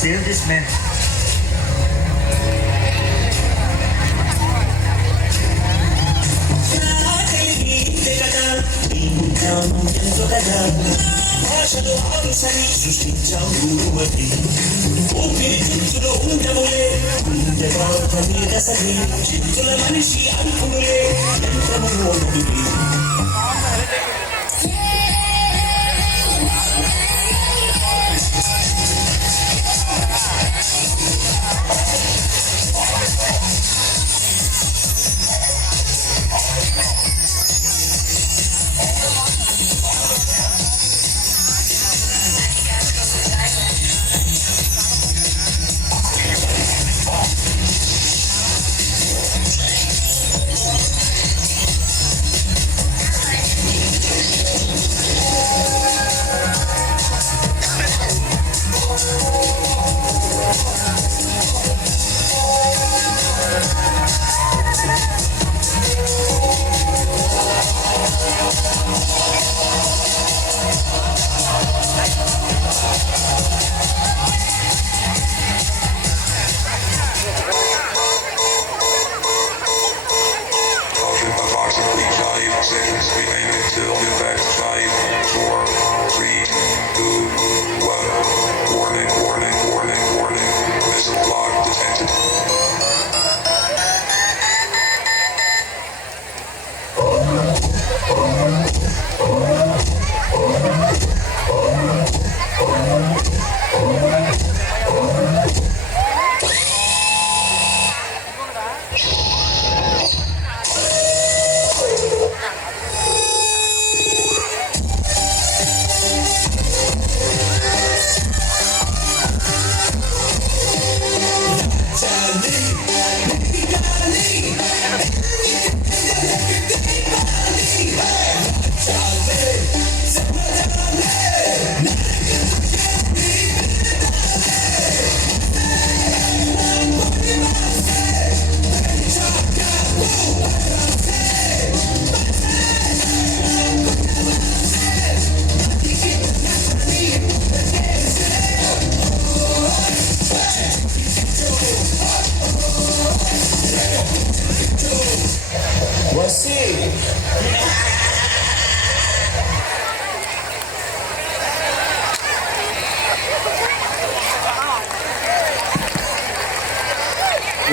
Save this man. భాషలో ఆవిసరి సృష్టించావు గురువతి ఊపిరి చుచ్చులో ఉండములే మీద సరి చిత్తుల మనిషి అనుకునులే యంత్రములో నుడివి Approximately 5 seconds remain until impact. 5, 4, 3, 2, 1. Warning, warning, warning, warning. Missile lock detected.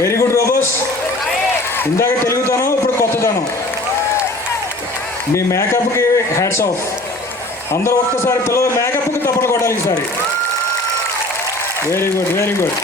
Very good robots. ఇందాక తెలుగుతాను, ఇప్పుడు కొత్తదనం. మీ మేకప్కి హ్యాట్స్ ఆఫ్. అందరూ ఒక్కసారి పిల్లలు మేకప్కి తప్పలు కొట్టాలి ఈసారి. Very good, very good.